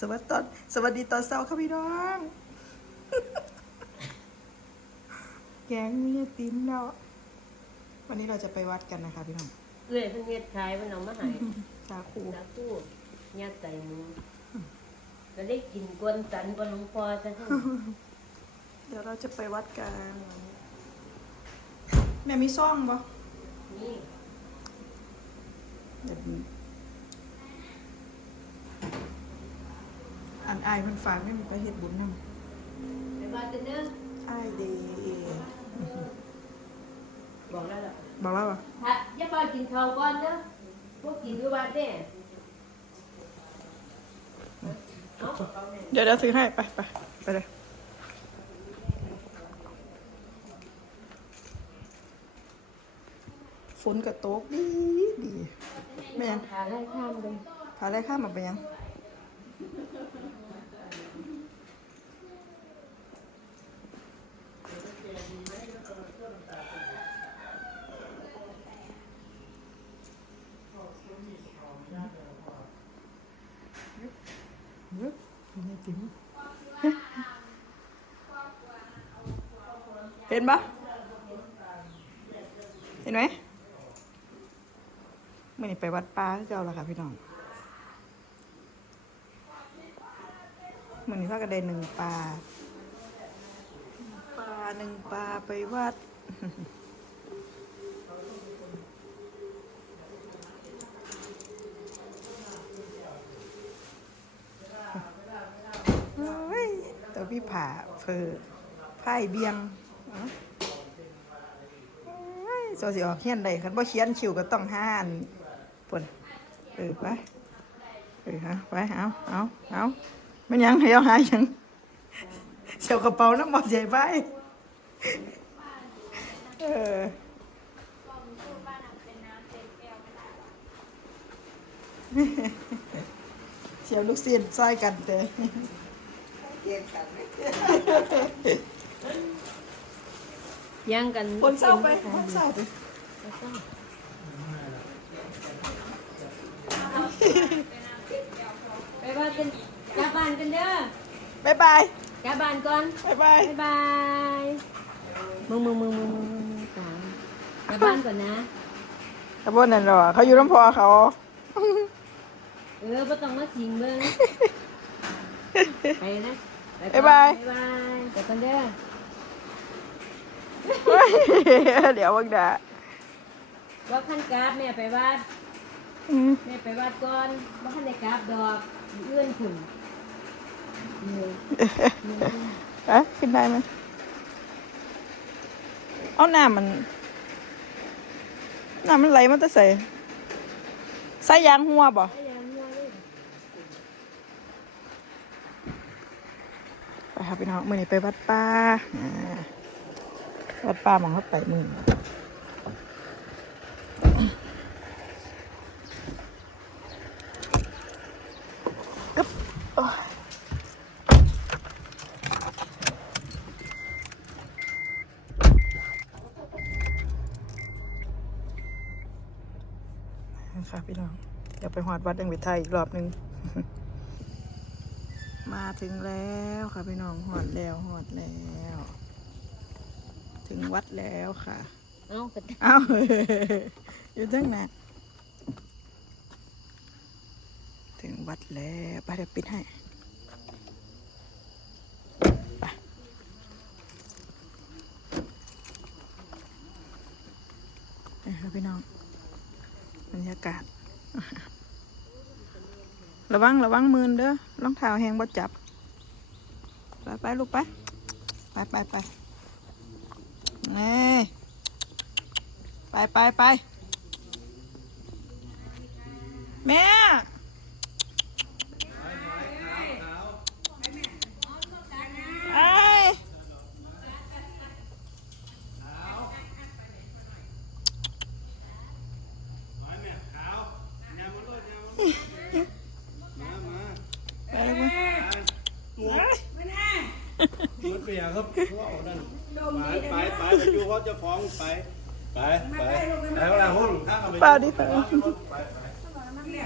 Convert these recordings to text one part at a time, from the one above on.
สวัสดีตอนสวัสดีตอนเช้าครับพี่น้อง แกงมีติมแล้ววันนี้เราจะไปวัดกันนะคะพี่น้องเอื้อยเพิ่นเฮ็ดขายมันเอามาให้สาคูสาคูยัดใส่หมูก็ได้กินกวนสันกวนหลวงพ่อซะทั้งเดี๋ยวเราจะไปวัดกัน แม่มีซ่องบ่นี่ เดี๋ยว อันอายมันฝากไม่มีไปเฮ็ดบุญนำไปบ้านกันเด้ออายเดบอกแล้วล่ะบอกแล้วว่าถ้าอย่าไปกินข้าวก่อนเด้อพวกกินอยู่บ้านเด้เอาเดี๋ยวเดี๋ยวซื้อให้ไปไปไปเลยฝนกับโต๊กดีดีไม่ยังหาให้ข้ามเลยพาได้ข้ามมาไปยังเฮ้ย จริงเห็นปะเห็นไหมไม่ได้ไปวัดป่าเก่าล้วค่ะพี่น้องมันนี้พากันได้หนึ่งปลาปลาหนึ่งปลาไปวัด เฮ้ยตัวพี่ ผ่าเพอไพ่เบียงเอ้าเฮ้ยสอสิออกเขียนได้คันบ่เขียนคิวก็ต้องห้านปนเออไปเออฮะไปเอาเอาเอามันยังให้เอาหายยังเสียวกระเป๋าน้ำหมอใหญ่ไปเออเสียวลูกศิษย์ซอยกันเตะ ยังกันคนเศร้าไปคนเศร้าไปไปบ้านกันกลับบ้านกันเด้อบ๊ายบายกลับบ้านก่อนบ๊ายบายบ๊ายบายมึงมึงมึงมึงมึงมึงสามกลับบ้านก่อนนะกระบวนนั่นหรอเขาอยู่น้ำพอเขา เออบ่ต้องมาสิงเบิ่งไปนะ ไปก่อนบ๊ายบาย บ๊ายบายไปกันเด้อ เดี๋ยววังดาว่าขั้นกราฟแม่ไปวัดอืมแม่ไปวัดก่อนว่าขั้นได้กราฟดอกเอื้อนขุนเอออะขึ้นได้ไหมเอาน้ำมันน้ำมันไหลมันจะใส่ใส่ยางหัวบ่ ไอ้ยังมัวเลย ไป ครับพี่น้องมือนี้ไปวัดป่าวัดป่ามองเข้าไปมืออึ๊บโอ้ยนะครับพี่น้องเดี๋ยวไปหอดวัดยังไปไทยอีกรอบหนึง มาถึงแล้วค่ะพี่น้องหอดแล้วหอดแล้ว ถึงวัดแล้วค่ะ เอ้ากระเอ้าอยู่ตั้งนานถึงวัดแล้วไปเดี๋ยวปิดให้ไปนี่ค่ะพี่น้องบรรยากาศ ระวังระวังมือเด้อรองเท้าแหงบ่จับ ไปไปลูกไป ไปไปไปนี่ไปไปไปแม่ไอ้ไปไป มันเปียครับเขาเอานั่นไปไปไปไปอยู่เขาจะฟ้องไปไปไปไปเวลาหุ้นข้างเอาไปเปล่าดิเปล่าไปไปมาเร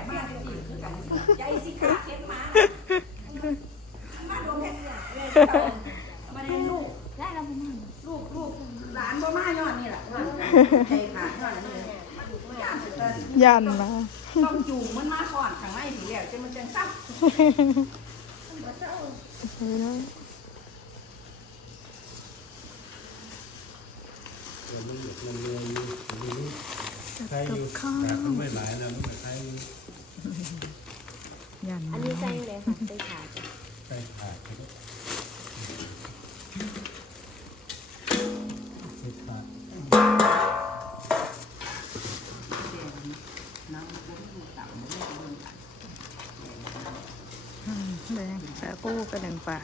ียนลูกได้แล้วผมลูกลูกหลานบ่มาย้อนนี่แหละว่าใจขาดย้อนอันนี้ย่านแต่ยันมาต้องจูงมันมาก่อนข้างในสิแล้วจะมันจังซับ เดี๋ยว มันอยู่มันเรืออยู่อยู่นี่ใครอยู่แต่มันไม่หลายนะมันไม่ใครอยู่ยันอันนี้ใส่เลยค่ะใส่ขาดใครขาดใครขาดน้ำมันอยู่ต่ำมันไม่เบิ่งกันอืมแดงสาปูกระแดงป่า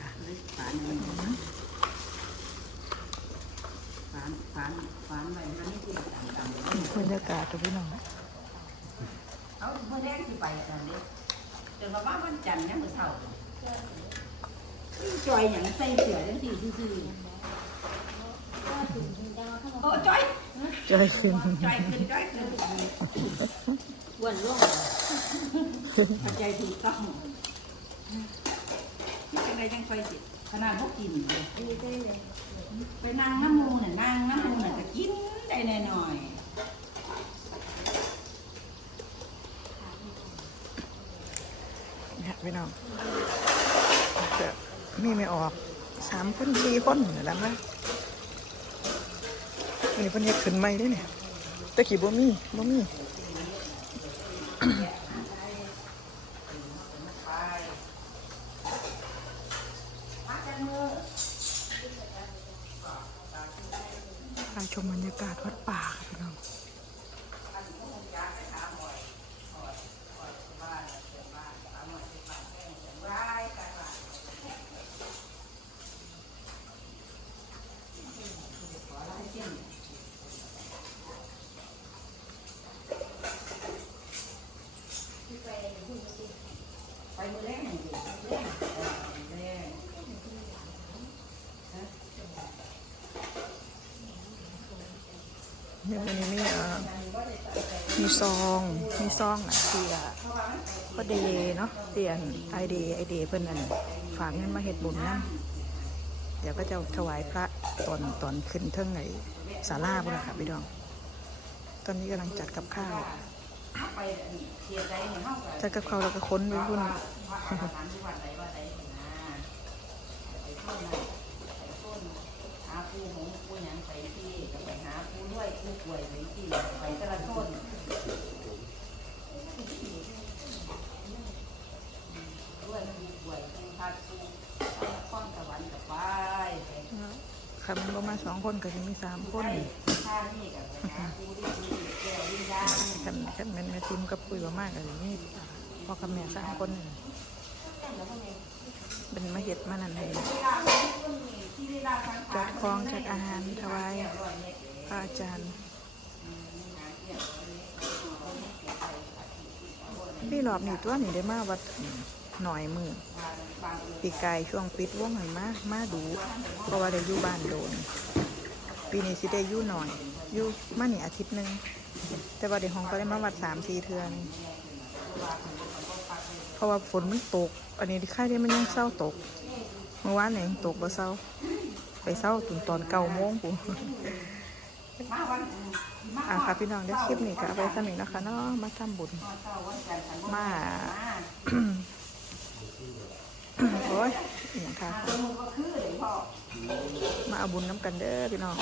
บรรยากาศตัวพี่น้องเอาเมื่อแรกสิไปตอนนี้จนมาว่าวันจันทร์เนี่ยมือเช้าจอยหยังใส่เสื้อจังซี่ซื่อๆโอ้จอยจอยขึ้นจอยขึ้นจอยขึ้นอ้วนลงเข้าใจถูกต้องที่เป็นไรจังค่อยสิ ขนาดพวกกินเลยดีได้เลยไปนั่งน้ำมูน่ะนั่งน้ำมูน่ะก็กินได้แน่หน่อยเนี่ยพี่น้องเสือมีไม่ออกสามคนสี่คนนี่แล้วนะอันนี้เพิ่นเฮ็ดขึ้นใหม่เด้เนี่ยตะกี้บ่มีบ่มี ชมบรรยากาศวัดป่าค่ะพี่น้อง ไปมือแรกหนึ่งเดียวแรกแรก เดี๋ยววันนี้มีเอ่อมี ซองมีซองอะที่อะก็เดย์เนาะเตียนไอเดย์ไอเดย์เพิ่อนอันฝากเงินมาเฮ็ดบุญนั่นเดี๋ยวก็จะถวายพระตอนตอนขึ้นเทิงไอ้ศาลาพุ่นน่ะค่ะพี่น้อง ตอนนี้กำลังจัดกับข้าวจัดกับข้าวแล้วก็ค้นไว้พุ่นว่าอาหารที่วัดใดว่าใดนะไปต้ปต้นหาปูหงปูหยังไปที่ไปหาปูด้วยปูป่วยไปที่ไปแต่ละต้น ด้วยปูป่วยปูพัดปูข้อนตะวันกับไปค่ะมันประมาสองคนก็จะมีสามคนข้านี่กับไปหาปูที่ปูแก้ววิญญาณคันคันแม่นแม่ทิมกับปุยประมาณก็จะมีพ่อกับแม่สามคนเป็นมาเฮ็ดมานั่นให้จัดของจัดอาหารถวายพระอาจารย์ รอบนี้ตัวนี้ได้มาวัดหน่อยมือปีกายช่วงปิดวงหันมามาดู เพราะว่าได้อยู่บ้านโดน ปีนี้สิได้อยู่หน่อยอยู่มาหนี่อาทิตย์หนึ่งแต่ว่าเดี๋ยวห้องก็ได้มาวัดสามสี่เทือนเพราะว่าฝนมันตก อันนี้ค่ายได้มันยังเศร้าตก เมื่อวานเนี่ยตกบ่เศร้า ไปเศร้าจนตอนเก้าโมงปุ๊ม อะค่ะพี่น้องได้คลิปนี้ก็เอาไปสมิงนะคะเนาะมาทำบุญมาโอ้ยอย่างค่ะมาเอาบุญน้ำกันเด้อพี่น้อง